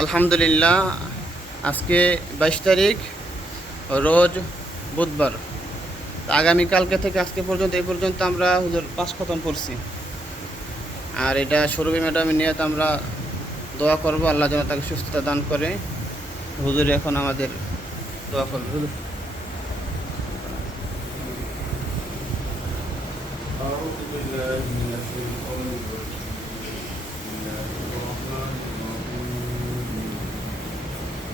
আলহামদুলিল্লাহ, আজকে 22 তারিখ, রোজ বুধবার। আগামীকালকে থেকে আজকে পর্যন্ত এই পর্যন্ত আমরা হুজুর 5 খতম পড়ছি। আর এটা সুরভি ম্যাডামের নিয়ে আমরা দোয়া করব, আল্লাহ যেন তাকে সুস্থতা দান করে। হুজুর এখন আমাদের দোয়া করবে। হুজুর أعوذ بالله من الشيطان الرجيم. بسم الله الرحمن الرحيم.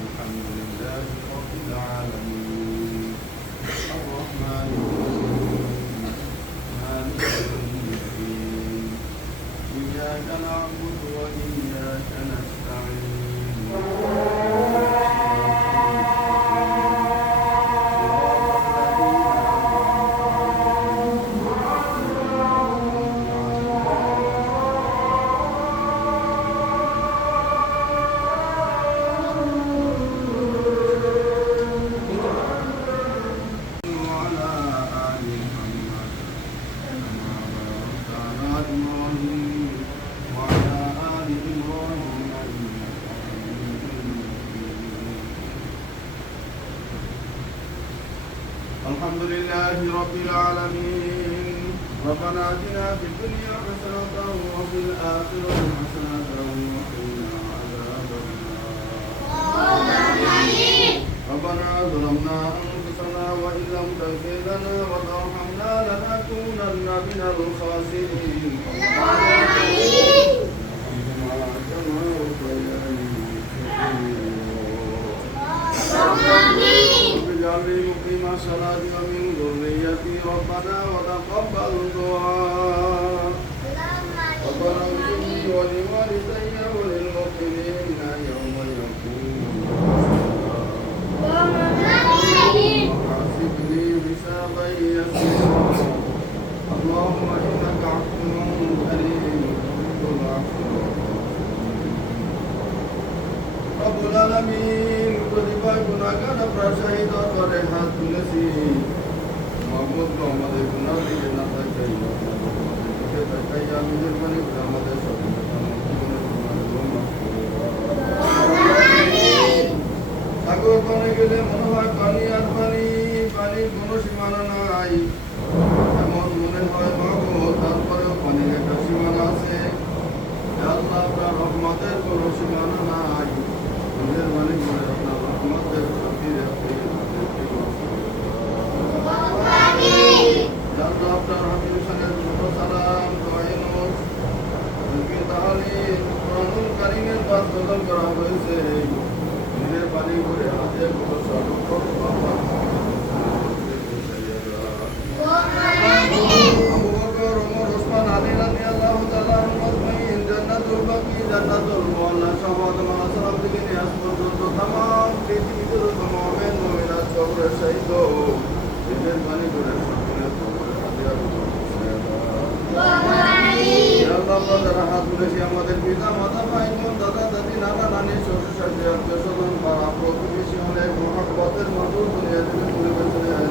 الحمد لله رب العالمين الرحمن الرحيم مالك يوم الدين إياك نعبد وإياك نستعين وعلى آل محمد كما باركت على إبراهيم وعلى آل إبراهيم إنك حميد مجيد. الحمد لله رب العالمين ربنا آتنا في الدنيا حسنة وفي الآخرة حسنة وقنا عذاب النار. ربنا ظلمنا أنفسنا وإن لم تغفر لنا وترحمنا لنكونن من الخاسرين. رب اجعلني مقيم الصلاة ومن ذريتي ربنا وتقبل دعاء ربنا اغفر لي ولوالدي وللمؤمنين يوم يقوم وحاسبني حسابا يسيرا اللهم إنك عفو كريم تحب العفو. রব্বুল আলামিন, প্রতিবার গুনাহগার প্রশাহিত করে হাত তুলেছি। মাহবুব আমাদের গুনাহ থেকে না তাকাই, আমাদের তাকাই, আমাদের মানে আমাদের সকলের জীবনের গুনাহগুলো মাফ করে দাও। সাগর পানে গেলে মনে হয় পানি আর পানি, পানির কোনো সীমানা নাই, এমন মনে হয় মাহবুব, তারপরেও পানির একটা সীমানা আছে। আল্লাহ, আপনার রহমতের কোনো সীমানা নাই। নিজের মানে করে আপনার রহমতের খাতিরে আপনি আমাদেরকে মাফ করে দাও। আল্লাহ, আপনার হাবিব হোসেনের ছোট সালাম দোয়াইনুস আজকে তাহলে কোরআনুল কারীমের বাস্তবায়ন করা হয়েছে। নিজের পানি করে হাতে কোনো সর্বপ্রথম আবু বকর, ওমর, ওসমান, আলী রাদিয়াল্লাহু তাআলা আনহুম আজমাইন জান্নাতুল বাকি, জান্নাতুল মুআল্লা সহ আদম আলাইহিস সালাম থেকে নিয়ে আজ পর্যন্ত तमाम পৃথিবীতে যত মুমিন মুমিনাত কবরে শহীদ নিজের পানি করে সকলের কবরে হাদিয়া আল্লাহ, যারা হাত তুলেছি আমাদের পিতা মাতা ভাই বোন দাদা দাদি নানা নানি শ্বশুর শাশুড়ি আত্মীয় স্বজন পাড়া প্রতিবেশী অনেক মহব্বতের মানুষ দুনিয়া থেকে চলে গেছেন,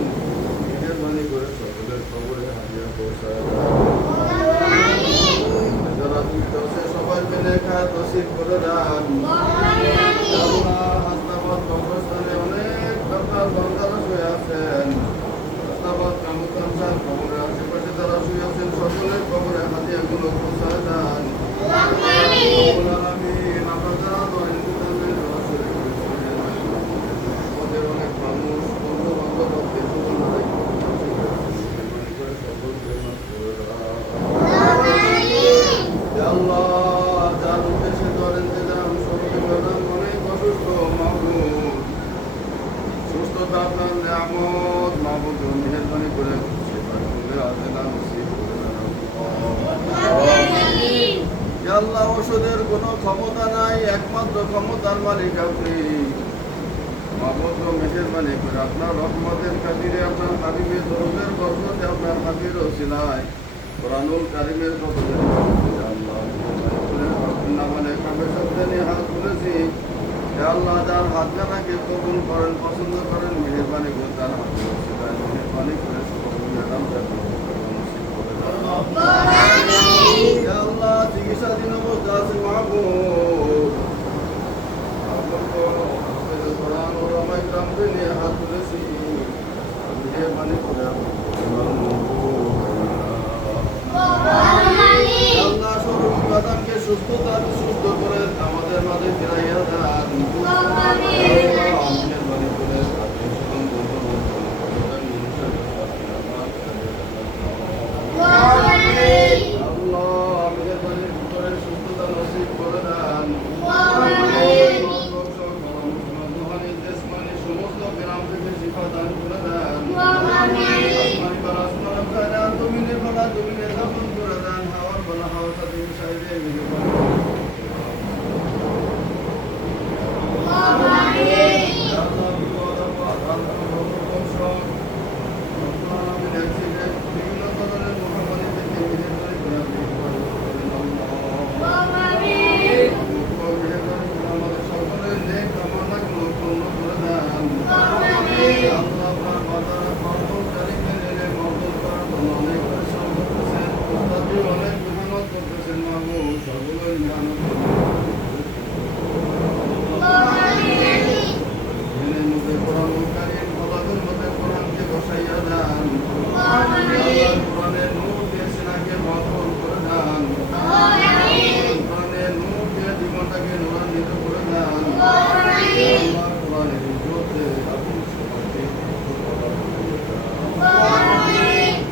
নিজের পানি করে সকলের কবরে হাদিয়া পৌঁছায়। যারা যুক্ত আছে সবাই মিলে খায় নসিব করে দেন। আল্লাহ, হাসনাবাদ কবরস্থানে অনেক আপনার বান্দারা শুয়ে আছেন। হাসনাবাদ কামুকানসার কবরের আশেপাশে যারা শুয়ে আছেন সকলের কবরে হাদিয়াগুলো পৌঁছায় দেন। রব্বুল আলামিন, আমরা যারা দোয়া ইন্তজামের দোয়া শুরু করেছিলেন, আমাদের অনেক মানুষ বন্ধু বান্ধব আত্মীয়স্বজন করে সকলকে মাফ করে দাও। আল্লাহ, যার উদ্দেশ্যে দোয়ার ইন্তজাম সকলে ম্যাডাম অনেক অসুস্থ, মাহবুব সুস্থতা আপনার নিয়ামত, মাহবুব মেহেরবানি করে সেবা করলে আজেলা নসিব করে দাও। আল্লাহ, ওষুধের কোনো ক্ষমতা নাই, একমাত্র ক্ষমতার মালিক আপনি। মাহবুব মেহেরবানি করে আপনার রহমতের খাতিরে আপনার হাবিবের দরুদের বরকতে আপনার হাবির ওসিলায় কোরআনুল কারীমের বদলে আল্লাহ মানে কাবে শব্দে নিয়ে হাত তুলেছি। আল্লাহ, যার হাত জানাকে কবুল করেন, পছন্দ করেন, মেহেরবানি করে তার হাত ওসিলায় মেহেরবানি করে সকল ম্যাডাম আল্লাহ, চিকিৎসাধীন অবস্থা আছে মাহবুব, ফিরাইয়া দেন আল্লাহ মেহেরবানি করে আপনি শুনুন আল্লাহ মেহেরবানি করে সুস্থতা নসিব করে দেন সমস্ত গ্রাম থেকে শিফা দান করে দেন আসমানি পারা আসমান খায়রা জমিনে পারা জমিনে দাফন করে দেন হাওয়ার বলা হাওয়া সাথে সাইডে মিলে বিভিন্ন ধরনের মহামারী থেকে মেহেরবানি করে আপনি আমাদের সকলের নেক কামনাগুলো পূর্ণ করে দেন আল্লাহ আপনার বাজারে কর্মচারী মেনে মঙ্গল করার জন্য অনেক পরিশ্রম করতেছেন তাদের অনেক মেহনত করতেছেন মাহবুব সকলের মেহনত দিনের মধ্যে কোরআন কারীম ফলাদের মধ্যে কোরআনকে বসাইয়া দেন আল্লাহ কোরআনের নূর দিয়ে সিনাকে ভরপুর করে দেন কোরআনের নূর দিয়ে জীবনটাকে নূরান্বিত করে দেন আল্লাহ কোরআনের ইজ্জতে আপনি সবাইকে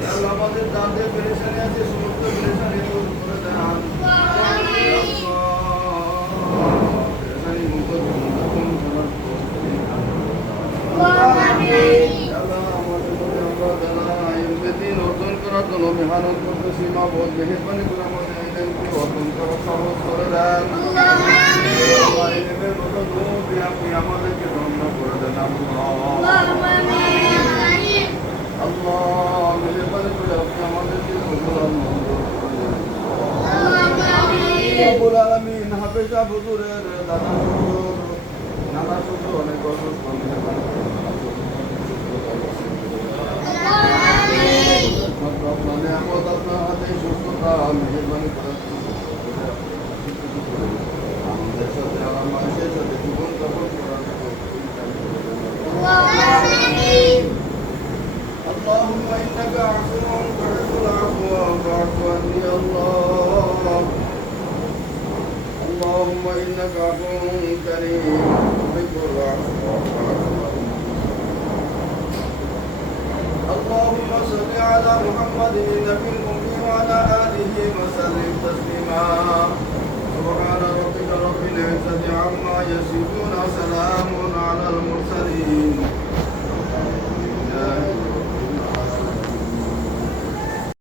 আল্লাহ আমাদের যাদের পেরেশানি আছে সমস্ত পেরেশানি দূর করে দেন পেরেশানি মুক্ত জীবনযাপন করার অর্জন করার জন্য মেহনত করতেছি মা বহুত মেহেরবানি করে আমাদের ইলমকে অর্জন করার সাহস করে দেন ইলমের মতো নূর দিয়ে আপনি আমাদেরকে ধন্য করে দেন আল্লাহ মেহেরবানি করে আপনি আমাদেরকে রব্বুল আলামিন হাফেজা হুজুরের দাদা হুজুর নানা শ্বশুর অনেক অসুস্থ মেহেরবানি করে আপনার নিয়ামত আপনার হাতে সুস্থতা মেহেরবানি করার আমাদের সাথে আমার মানুষের সাথে জীবন যাপন করার اللهم إنك عفو تحب العفو فاعف عني الله اللهم إنك عفو كريم تحب العفو فاعف عني اللهم صل على محمد النبي الأمي وعلى آله وسلم تسليما سبحان ربك رب العزة عما يصفون سلام